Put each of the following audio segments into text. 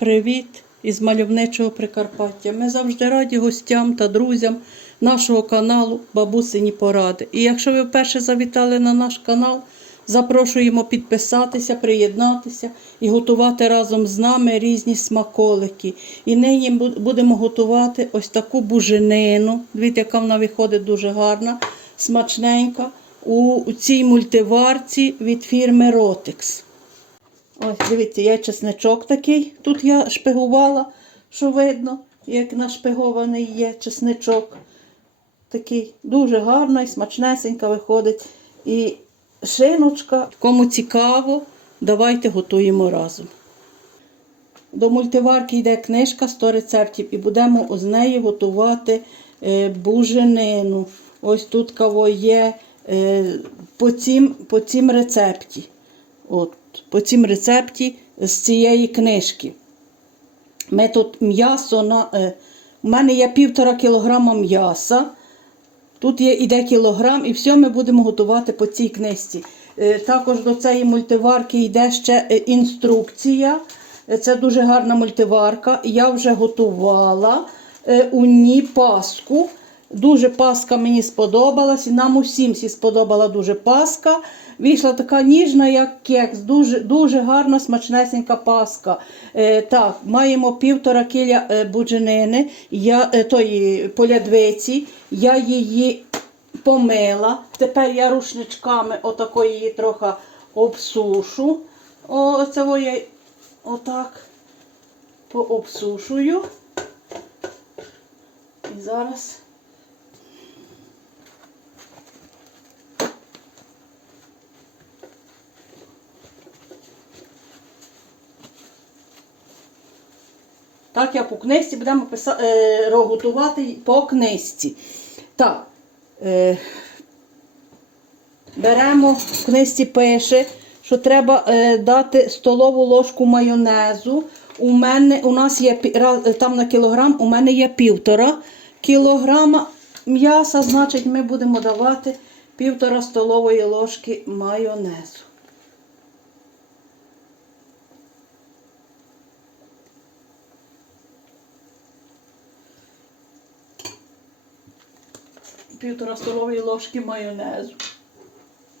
Привіт із мальовничого Прикарпаття. Ми завжди раді гостям та друзям нашого каналу Бабусині Поради. І якщо ви вперше завітали на наш канал, запрошуємо підписатися, приєднатися і готувати разом з нами різні смаколики. І нині будемо готувати ось таку буженину. Дивіться, яка вона виходить дуже гарна, смачненька. У цій мультиварці від фірми Rotix. Ось, дивіться, є чесничок такий. Тут я шпигувала, що видно, як нашпигований є чесничок. Такий дуже гарний, смачнесенька виходить. І шиночка. Кому цікаво, давайте готуємо разом. До мультиварки йде книжка 100 рецептів і будемо з неї готувати е, буженину. Ось тут кого є е, по, цім, по цім рецепті. От, по цім рецепті з цієї книжки. Ми тут м'ясо на. Е, у мене є півтора кілограма м'яса. Тут є іде кілограм, і все ми будемо готувати по цій книжці. Е, Також до цієї мультиварки йде ще е, інструкція. Е, Це дуже гарна мультиварка. Я вже готувала е, у ній паску. Дуже паска мені сподобалась. Нам усім всі сподобала дуже паска. Вийшла така ніжна, як кекс. Дуже, дуже гарна, смачнесенька паска. Е, так, маємо півтора кіля е, будженини, я, е, тої полядвиці. Я її помила. Тепер я рушничками отако її трохи обсушу. О, я отак пообсушую. І зараз. Так, я по книжці будемо писа... е, готувати по книжці. Так, е, беремо в книжці пише, що треба е, дати столову ложку майонезу. У мене у нас є там на кілограм, у мене є півтора кілограма м'яса, значить ми будемо давати півтора столової ложки майонезу. Півтора столової ложки майонезу.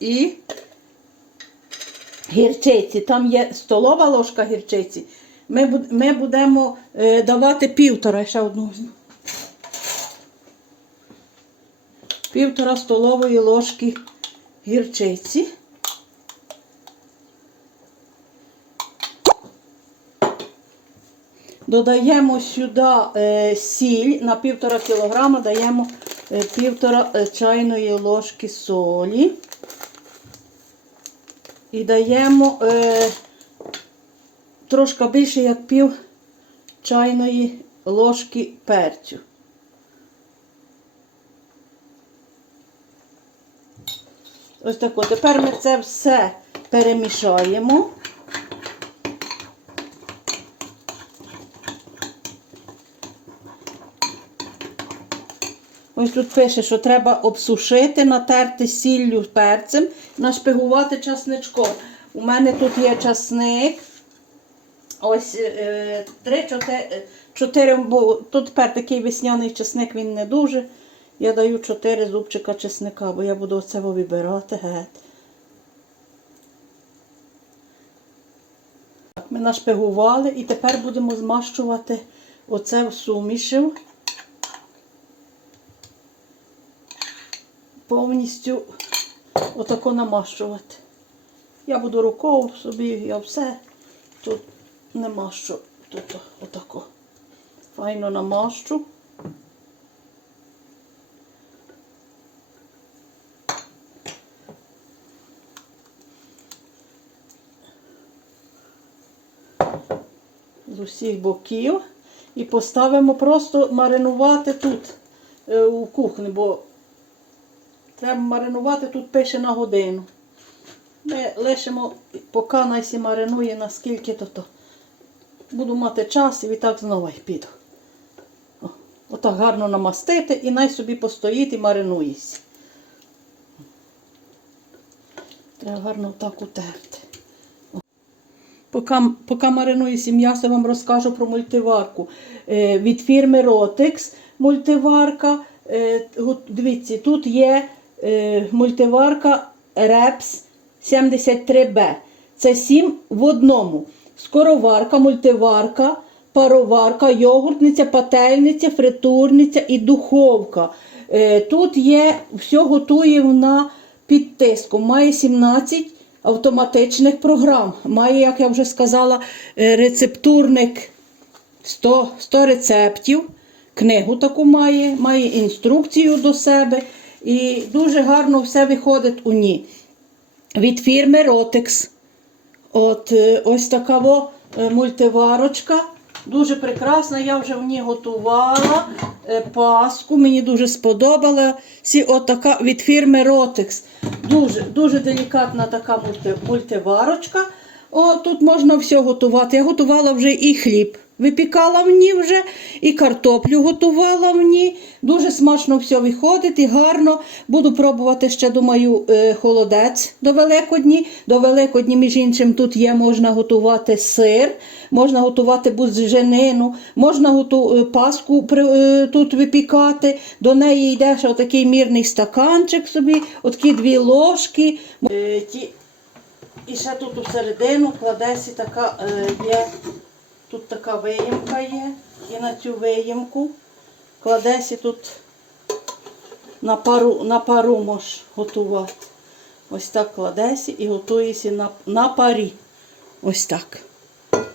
І гірчиці. Там є столова ложка гірчиці. Ми, ми будемо е, давати півтора, ще одну. Півтора столової ложки гірчиці. Додаємо сюди е, сіль на півтора кілограма, даємо півтора е, чайної ложки солі. І даємо е, трошки більше, як пів чайної ложки перцю. Ось так. Тепер ми це все перемішаємо. Ось тут пише, що треба обсушити, натерти сіллю перцем, нашпигувати часничком. У мене тут є часник. Ось е, три, чотири, бо тут тепер такий весняний чесник, він не дуже. Я даю чотири зубчика чесника, бо я буду оце вибирати геть. Ми нашпигували і тепер будемо змащувати оце в сумішів. Повністю отако намащувати. Я буду рукою собі, я все тут не мащу, тут отако. Файно намащу. З усіх боків. І поставимо просто маринувати тут е, у кухні, бо Треба маринувати, тут пише на годину. Ми лишимо, поки найсі маринує, наскільки то то. Буду мати час і відтак знову піду. О, Отак гарно намастити і най собі постоїть і маринується. Треба гарно так утерти. Поки, поки маринуюся м'ясо, вам розкажу про мультиварку. Е, від фірми Rotex мультиварка. Е, дивіться, тут є мультиварка Reps 73B. Це 7 в одному. Скороварка, мультиварка, пароварка, йогуртниця, пательниця, фритурниця і духовка. Е, Тут є, все готує вона під тиском. Має 17 автоматичних програм. Має, як я вже сказала, е, рецептурник 100, 100 рецептів. Книгу таку має, має інструкцію до себе. І дуже гарно все виходить у ній. Від фірми Rotex. От е, ось така во, е, мультиварочка. Дуже прекрасна. Я вже в ній готувала е, паску. Мені дуже сподобалася от така від фірми Rotex. Дуже, дуже делікатна така мультиварочка. О, тут можна все готувати. Я готувала вже і хліб. Випікала ній вже, і картоплю готувала ній. Дуже смачно все виходить і гарно. Буду пробувати ще, думаю, е, холодець до Великодні. До Великодні, між іншим, тут є, можна готувати сир, можна готувати бузженину, можна готу... е, паску е, тут випікати. До неї йде ще отакий мірний стаканчик собі, отакі дві ложки. І ще тут у середину кладеться така є. Тут така виїмка є, і на цю виїмку кладеться тут на пару, на пару можеш готувати. Ось так кладеться і готується на, на парі. Ось так.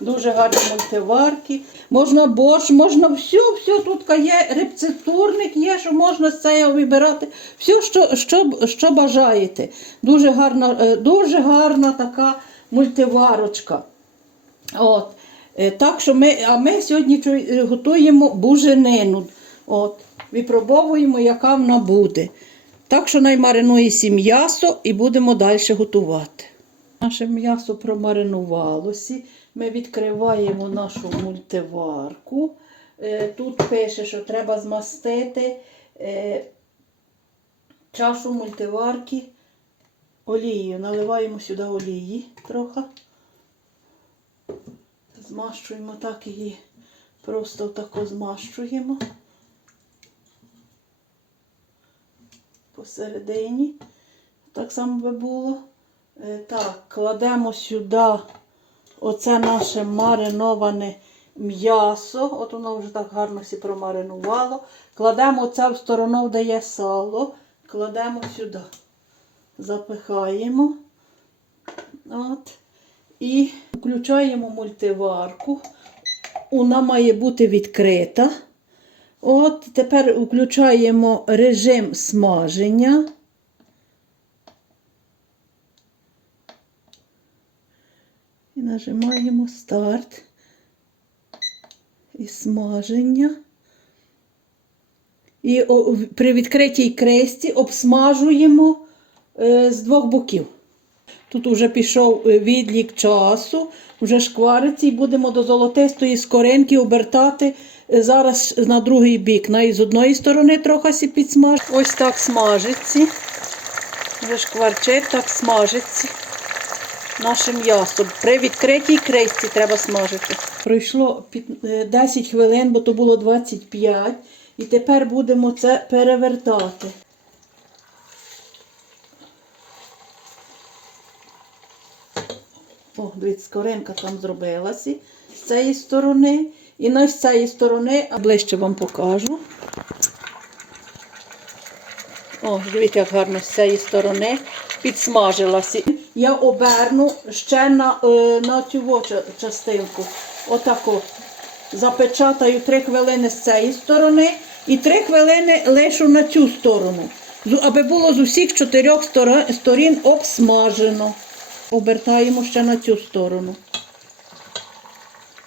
Дуже гарні мультиварки. Можна борщ, можна все, все тут є рецептурник, є, що можна з цього вибирати. Все, що, що, що бажаєте. Дуже гарна, е, дуже гарна така мультиварочка. От. Е, Так що ми, а ми сьогодні е, готуємо буженину. От. Випробовуємо, яка вона буде. Так що наймаринується м'ясо і будемо далі готувати. Наше м'ясо промаринувалося. Ми відкриваємо нашу мультиварку. Е, Тут пише, що треба змастити чашу мультиварки олією. Наливаємо сюди олії трохи. Змащуємо так її, просто тако змащуємо посередині. Так само би було. Е, Так, кладемо сюди оце наше мариноване м'ясо. От воно вже так гарно всі промаринувало. Кладемо це в сторону, де є сало. Кладемо сюди. Запихаємо. От. І включаємо мультиварку. Вона має бути відкрита. От тепер включаємо режим смаження. І нажимаємо старт і смаження. І при відкритій кресті обсмажуємо е, з двох боків. Тут вже пішов е, відлік часу, вже шквариться і будемо до золотистої скоринки обертати е, зараз на другий бік. На з одної сторони трохи сі. Ось так смажиться. Вже шкварчить, так смажиться наше м'ясо. При відкритій кресті треба смажити. Пройшло під- е, 10 хвилин, бо то було 25. І тепер будемо це перевертати. О, дивіться, скоринка там зробилася з цієї сторони. І на з цієї сторони, а ближче вам покажу. О, дивіться, як гарно з цієї сторони підсмажилася. Я оберну ще на, е, на цю частинку. Отако. Запечатаю 3 хвилини з цієї сторони і 3 хвилини лишу на цю сторону. Аби було з усіх чотирьох сторін обсмажено. Обертаємо ще на цю сторону.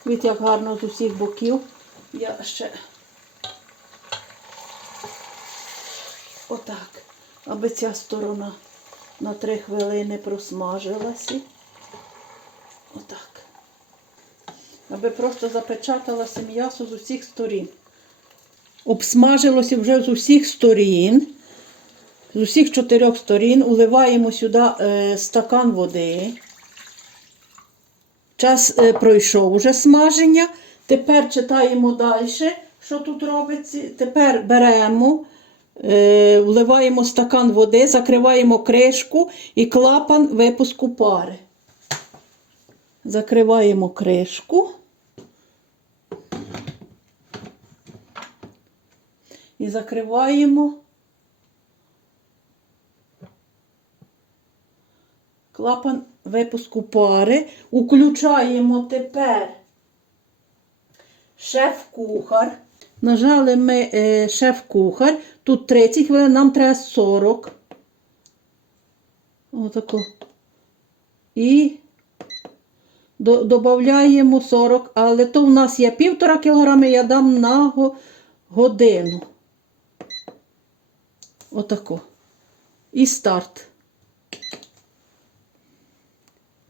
Від як гарно з усіх боків. Я ще отак, аби ця сторона на 3 хвилини просмажилася. Отак. Аби просто запечаталося м'ясо з усіх сторін. Обсмажилося вже з усіх сторін. З усіх чотирьох сторін уливаємо сюди е, стакан води. Час е, пройшов уже смаження. Тепер читаємо далі, що тут робиться. Тепер беремо, е, вливаємо стакан води, закриваємо кришку і клапан випуску пари. Закриваємо кришку. І закриваємо клапан випуску пари. Уключаємо тепер шеф-кухар. Нажали ми е, шеф-кухар. Тут 30 хвилин, нам треба 40. Отако. І до, додаємо 40, але то в нас є півтора кілограми, я дам на го- годину. Отако. І старт.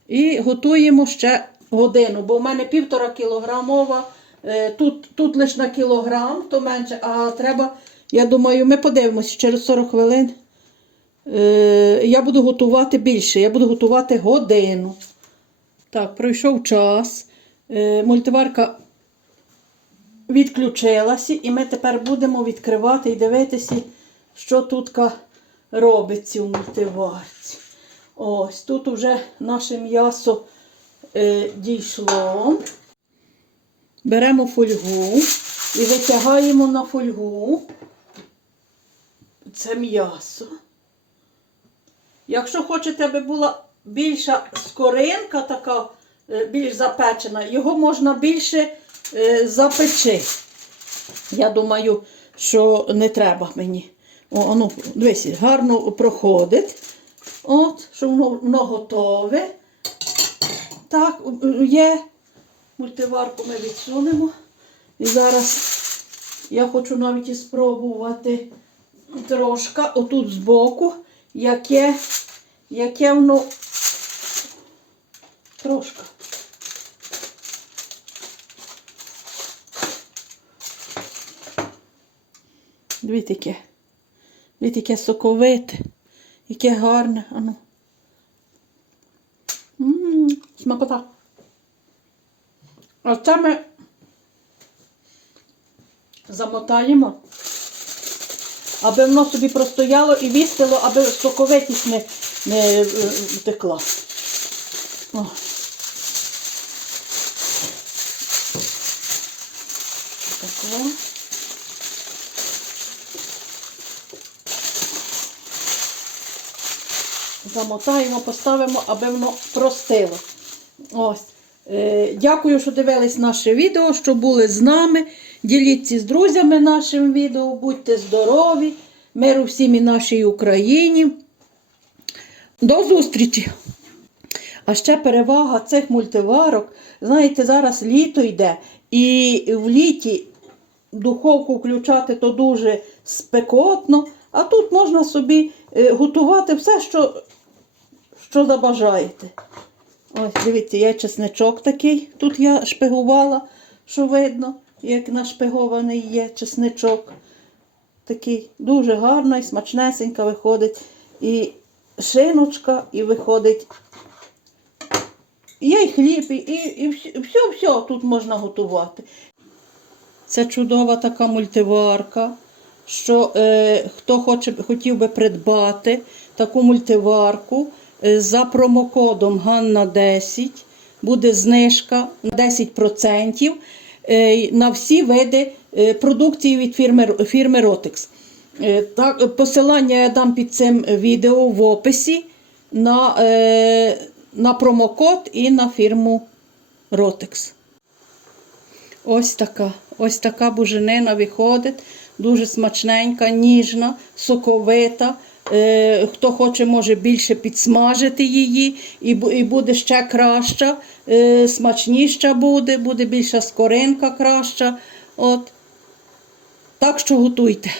І готуємо ще годину, бо в мене півтора кілограмова. е, Тут, тут лише на кілограм, то менше, а треба, я думаю, ми подивимося через 40 хвилин. Е, Я буду готувати більше, я буду готувати годину. Так, пройшов час. Е, Мультиварка відключилася, і ми тепер будемо відкривати і дивитися, що тут робиться у мультиварці. Ось тут вже наше м'ясо е, дійшло. Беремо фольгу і витягаємо на фольгу це м'ясо. Якщо хочете, аби була більша скоринка, така е, більш запечена, його можна більше е, запечи. Я думаю, що не треба мені. О, ну, дивись, гарно проходить. От, що воно, воно готове. Так, є. Мультиварку ми відсунемо. І зараз я хочу навіть спробувати трошки отут збоку, яке, яке воно трошки. Дивіться, яке. Дивіться, яке соковите, яке гарне. Ану. Смакота. А це ми замотаємо, аби воно собі простояло і вістило, аби соковитість не, не е, втекла. О. Тако. Замотаємо, поставимо, аби воно простило. Ось. Е, Дякую, що дивились наше відео, що були з нами. Діліться з друзями нашим відео, будьте здорові, миру всім і нашій Україні. До зустрічі! А ще перевага цих мультиварок. Знаєте, зараз літо йде, і в літі духовку включати то дуже спекотно, а тут можна собі е, готувати все, що, що забажаєте. Ось, дивіться, є чесничок такий. Тут я шпигувала, що видно, як нашпигований є чесничок. Такий дуже гарний, смачнесенька виходить. І шиночка, і виходить. Є і хліб, і, і, все-все тут можна готувати. Це чудова така мультиварка, що е, хто хоче, хотів би придбати таку мультиварку за промокодом Ганна 10 буде знижка на 10% е, на всі види е, продукції від фірми, фірми Rotex. Е, так, посилання я дам під цим відео в описі на, е, на промокод і на фірму Rotex. Ось така. Ось така буженина виходить. Дуже смачненька, ніжна, соковита. Е, хто хоче, може більше підсмажити її, і, буде ще краща, е, смачніша буде, буде більша скоринка краща. От. Так що готуйте.